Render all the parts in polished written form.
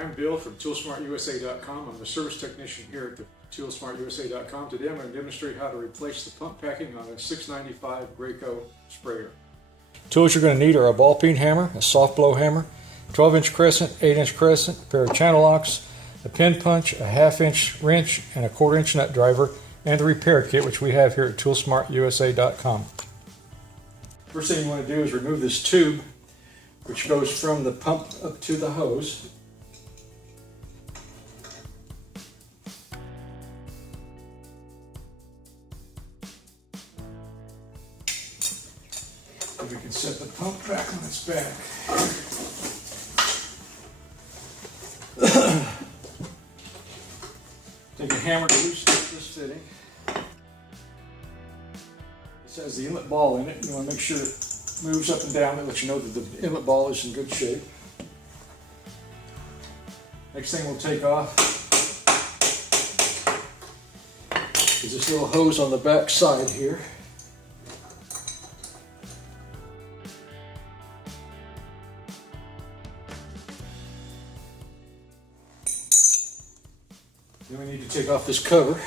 Hi, I'm Bill from ToolSmartUSA.com. I'm the service technician here at ToolSmartUSA.com. Today I'm going to demonstrate how to replace the pump packing on a 695 Graco sprayer. Tools you're going to need are a ball peen hammer, a soft blow hammer, 12-inch crescent, 8-inch crescent, a pair of channel locks, a pin punch, a 1/2-inch wrench, and a 1/4-inch nut driver, and the repair kit, which we have here at ToolSmartUSA.com. First thing you want to do is remove this tube, which goes from the pump up to the hose. We can set the pump back on its back. Take a hammer to loosen up this fitting. This has the inlet ball in it. You want to make sure it moves up and down. That lets you know that the inlet ball is in good shape. Next thing we'll take off is this little hose on the back side here. Then we need to take off this cover.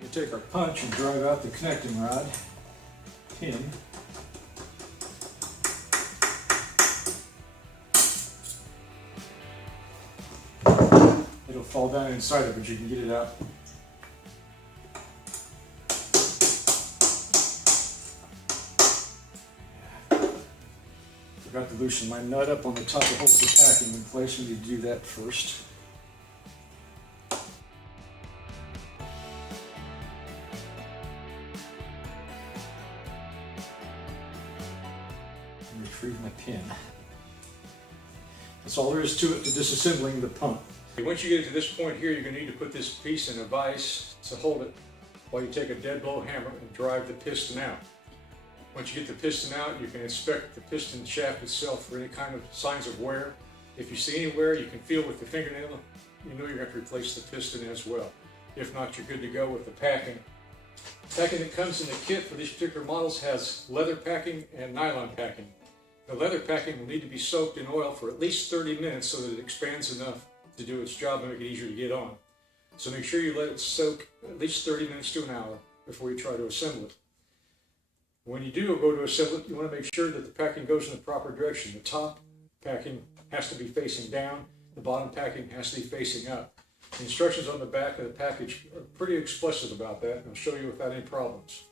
We take our punch and drive out the connecting rod pin. It'll fall down inside it, but you can get it out. Forgot to loosen my nut up on the top to hold the packing in place. We need to do that first. And retrieve my pin. That's all there is to it to disassembling the pump. Once you get to this point here, you're going to need to put this piece in a vise to hold it while you take a dead blow hammer and drive the piston out. Once you get the piston out, you can inspect the piston shaft itself for any kind of signs of wear. If you see any wear, you can feel with the fingernail, you know you're going to have to replace the piston as well. If not, you're good to go with the packing. Packing that comes in the kit for these particular models has leather packing and nylon packing. The leather packing will need to be soaked in oil for at least 30 minutes so that it expands enough to do its job and make it easier to get on. So make sure you let it soak at least 30 minutes to an hour before you try to assemble it. When you do go to assemble it, you want to make sure that the packing goes in the proper direction. The top packing has to be facing down, the bottom packing has to be facing up. The instructions on the back of the package are pretty explicit about that, and I'll show you without any problems.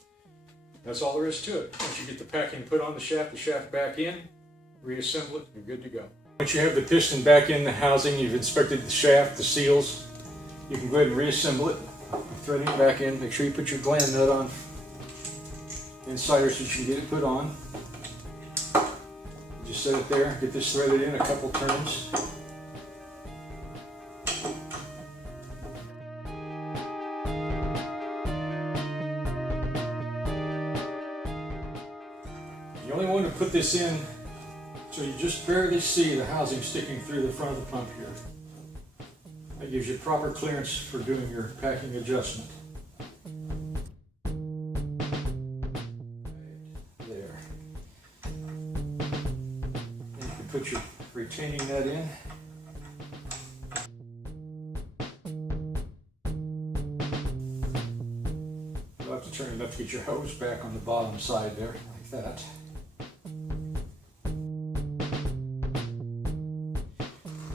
That's all there is to it. Once you get the packing put on the shaft back in, reassemble it, you're good to go. Once you have the piston back in the housing, you've inspected the shaft, the seals, you can go ahead and reassemble it. Threading it back in, make sure you put your gland nut on inside her so you can get it put on. Just set it there, get this threaded in a couple turns. You only want to put this in so you just barely see the housing sticking through the front of the pump here. That gives you proper clearance for doing your packing adjustment. There. And you can put your retaining nut in. You'll have to turn it up to get your hose back on the bottom side there, like that.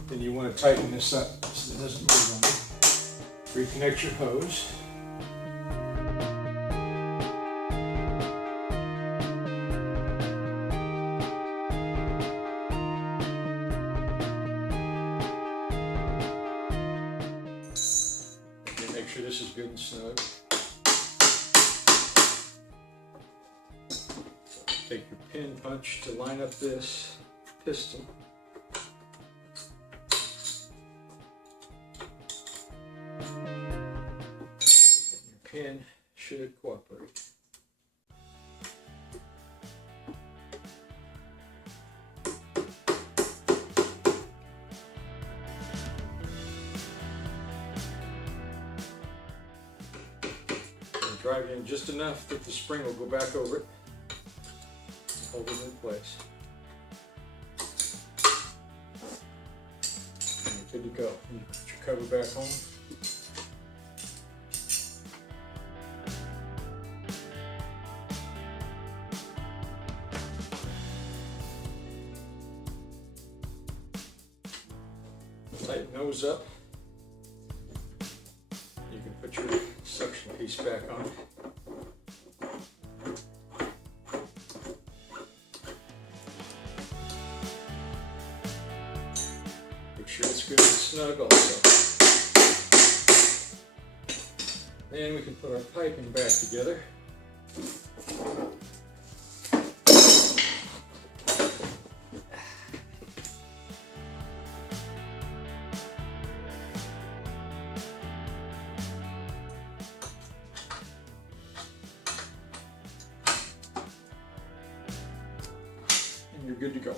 Then you want to tighten this up so it doesn't move on you. Reconnect your hose. And make sure this is good and snug. Take your pin punch to line up this piston. Pin should cooperate. drive it in just enough that the spring will go back over it and hold it in place. And you're good to go. You put your cover back on. Tighten those up. You can put your suction piece back on. Make sure it's good and snug also. Then we can put our piping back together. And you're good to go.